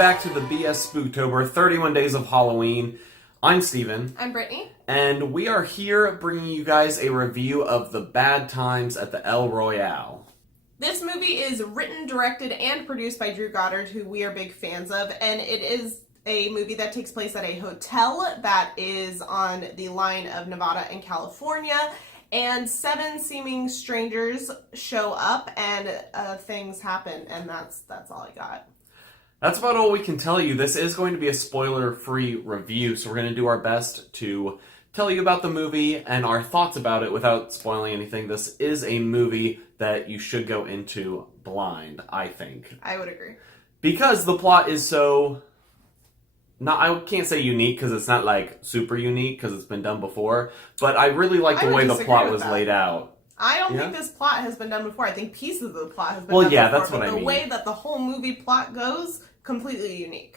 back to the BS Spooktober, 31 Days of Halloween. I'm Steven. I'm Brittany. And we are here bringing you guys a review of The Bad Times at the Royale. This movie is written, directed, and produced by Drew Goddard, who we are big fans of, and it is a movie that takes place at a hotel that is on the line of Nevada and California, and 7 seeming strangers show up, and things happen, and that's all I got. That's about all we can tell you. This is going to be a spoiler-free review, so we're going to do our best to tell you about the movie and our thoughts about it without spoiling anything. This is a movie that you should go into blind, I think. I would agree. Because the plot is so... I can't say unique because it's not like super unique because it's been done before, but I really like the way the plot was laid out. I don't think this plot has been done before. I think pieces of the plot have been done before. Well, yeah, that's what I mean. But the way that the whole movie plot goes, completely unique.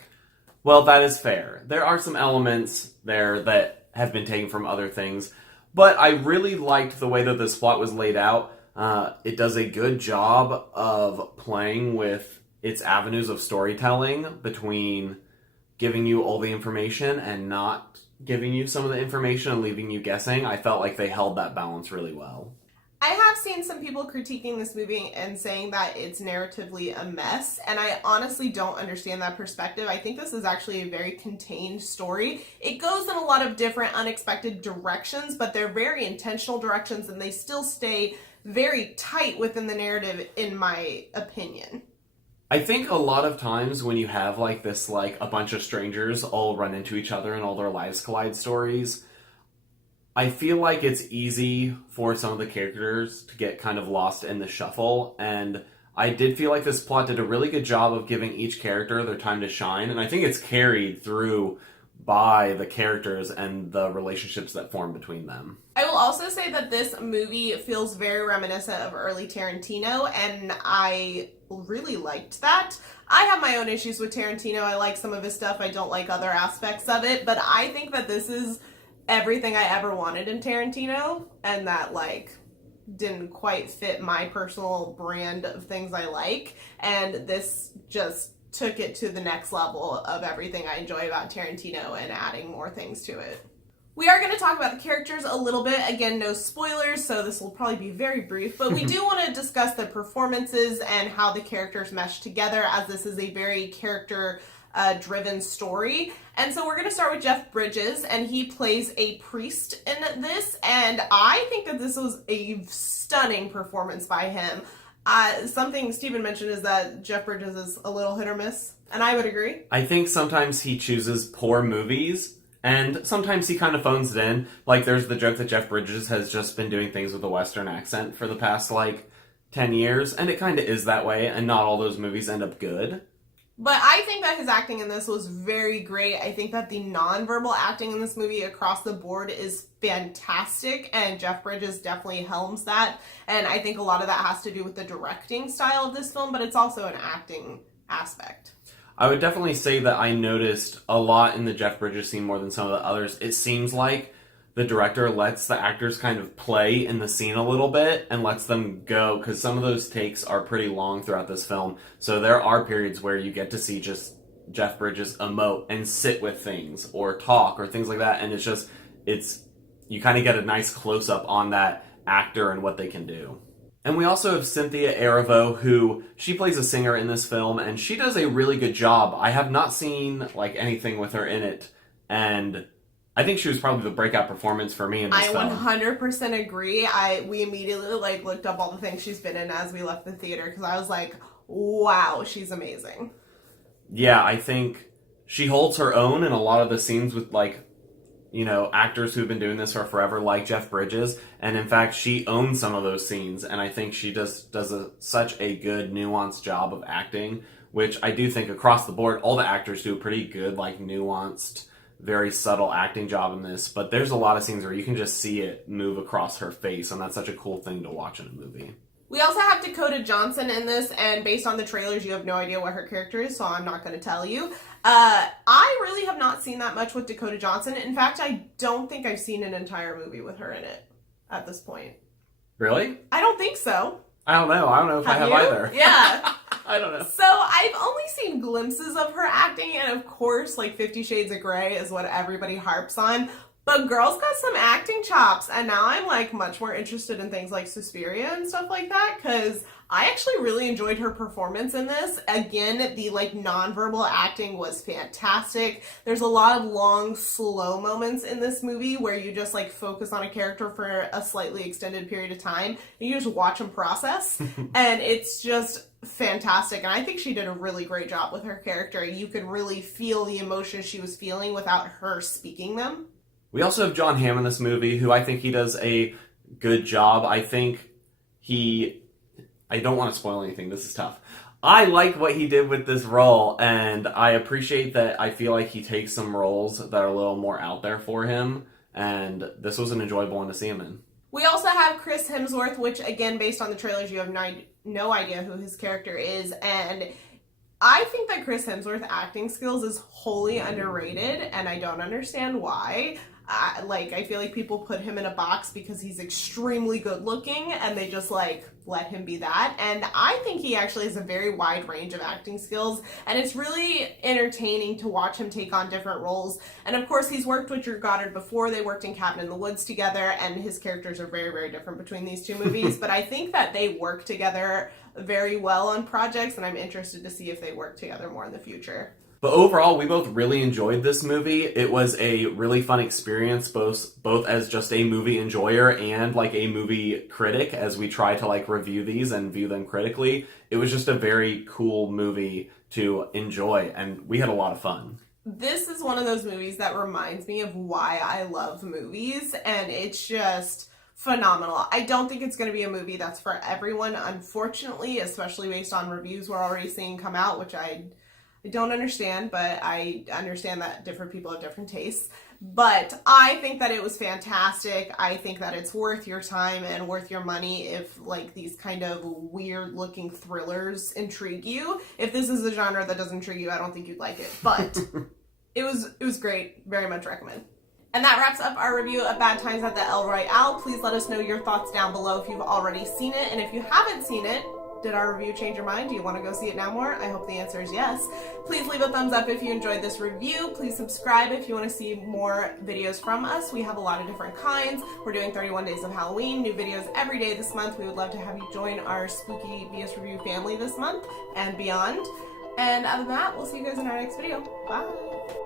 Well, that is fair. There are some elements there that have been taken from other things, but I really liked the way that this plot was laid out. It does a good job of playing with its avenues of storytelling between giving you all the information and not giving you some of the information and leaving you guessing. I felt like they held that balance really well. I have seen some people critiquing this movie and saying that it's narratively a mess, and I honestly don't understand that perspective. I think this is actually a very contained story. It goes in a lot of different unexpected directions, but they're very intentional directions, and they still stay very tight within the narrative, in my opinion. I think a lot of times when you have like this, like a bunch of strangers all run into each other and all their lives collide stories, I feel like it's easy for some of the characters to get kind of lost in the shuffle, and I did feel like this plot did a really good job of giving each character their time to shine, and I think it's carried through by the characters and the relationships that form between them. I will also say that this movie feels very reminiscent of early Tarantino, and I really liked that. I have my own issues with Tarantino. I like some of his stuff. I don't like other aspects of it, but I think that this is everything I ever wanted in Tarantino, and that like didn't quite fit my personal brand of things I like, and this just took it to the next level of everything I enjoy about Tarantino and adding more things to it. We are going to talk about the characters a little bit. Again, no spoilers, so this will probably be very brief, but we do want to discuss the performances and how the characters mesh together, as this is a very character-driven story. And so we're going to start with Jeff Bridges, and he plays a priest in this, and I think that this was a stunning performance by him. Something Steven mentioned is that Jeff Bridges is a little hit or miss, and I would agree. I think sometimes he chooses poor movies, and sometimes he kind of phones it in. Like, there's the joke that Jeff Bridges has just been doing things with a Western accent for the past, 10 years, and it kind of is that way, and not all those movies end up good. But I think that his acting in this was very great. I think that the nonverbal acting in this movie across the board is fantastic, and Jeff Bridges definitely helms that. And I think a lot of that has to do with the directing style of this film, but it's also an acting aspect. I would definitely say that I noticed a lot in the Jeff Bridges scene more than some of the others. It seems like the director lets the actors kind of play in the scene a little bit and lets them go, because some of those takes are pretty long throughout this film. So there are periods where you get to see just Jeff Bridges emote and sit with things or talk or things like that, and you kind of get a nice close-up on that actor and what they can do. And we also have Cynthia Erivo, who she plays a singer in this film, and she does a really good job. I have not seen anything with her in it, and I think she was probably the breakout performance for me in this film. I 100% agree. We immediately looked up all the things she's been in as we left the theater, because I was like, wow, she's amazing. Yeah, I think she holds her own in a lot of the scenes with actors who've been doing this for forever, like Jeff Bridges, and in fact she owns some of those scenes, and I think she does such a good nuanced job of acting, which I do think across the board all the actors do a pretty good nuanced, very subtle acting job in this, but there's a lot of scenes where you can just see it move across her face, and that's such a cool thing to watch in a movie. We also have Dakota Johnson in this, and based on the trailers, you have no idea what her character is, so I'm not going to tell you. I really have not seen that much with Dakota Johnson. In fact, I don't think I've seen an entire movie with her in it at this point. Really? I don't think so. I don't know. I don't know if I have either. Yeah. I don't know. So I've only seen glimpses of her acting, and of course, like 50 Shades of Grey is what everybody harps on. But girl's got some acting chops, and now I'm like much more interested in things like Suspiria and stuff like that, because I actually really enjoyed her performance in this. Again, the like nonverbal acting was fantastic. There's a lot of long, slow moments in this movie where you just like focus on a character for a slightly extended period of time, and you just watch them process, and it's just fantastic. And I think she did a really great job with her character. You could really feel the emotions she was feeling without her speaking them. We also have John Hamm in this movie, who I think he does a good job. I don't want to spoil anything, this is tough. I like what he did with this role, and I appreciate that. I feel like he takes some roles that are a little more out there for him, and this was an enjoyable one to see him in. We also have Chris Hemsworth, which again, based on the trailers, you have no idea who his character is, and I think that Chris Hemsworth's acting skills is wholly underrated, and I don't understand why. I feel like people put him in a box because he's extremely good looking, and they just like let him be that. And I think he actually has a very wide range of acting skills, and it's really entertaining to watch him take on different roles. And of course, he's worked with Drew Goddard before. They worked in Cabin in the Woods together, and his characters are very, very different between these two movies. But I think that they work together very well on projects, and I'm interested to see if they work together more in the future. But overall, we both really enjoyed this movie. It was a really fun experience, both as just a movie enjoyer and like a movie critic, as we try to like review these and view them critically. It was just a very cool movie to enjoy, and we had a lot of fun. This is one of those movies that reminds me of why I love movies, and it's just phenomenal. I don't think it's going to be a movie that's for everyone, unfortunately, especially based on reviews we're already seeing come out, which I don't understand, but I understand that different people have different tastes. But I think that it was fantastic. I think that it's worth your time and worth your money if like these kind of weird looking thrillers intrigue you. If this is a genre that doesn't intrigue you, I don't think you'd like it. But it was great. Very much recommend. And that wraps up our review of Bad Times at the El Royale. Please let us know your thoughts down below if you've already seen it. And if you haven't seen it, did our review change your mind? Do you want to go see it now more? I hope the answer is yes. Please leave a thumbs up if you enjoyed this review. Please subscribe if you want to see more videos from us. We have a lot of different kinds. We're doing 31 Days of Halloween, new videos every day this month. We would love to have you join our spooky BS Review family this month and beyond. And other than that, we'll see you guys in our next video. Bye!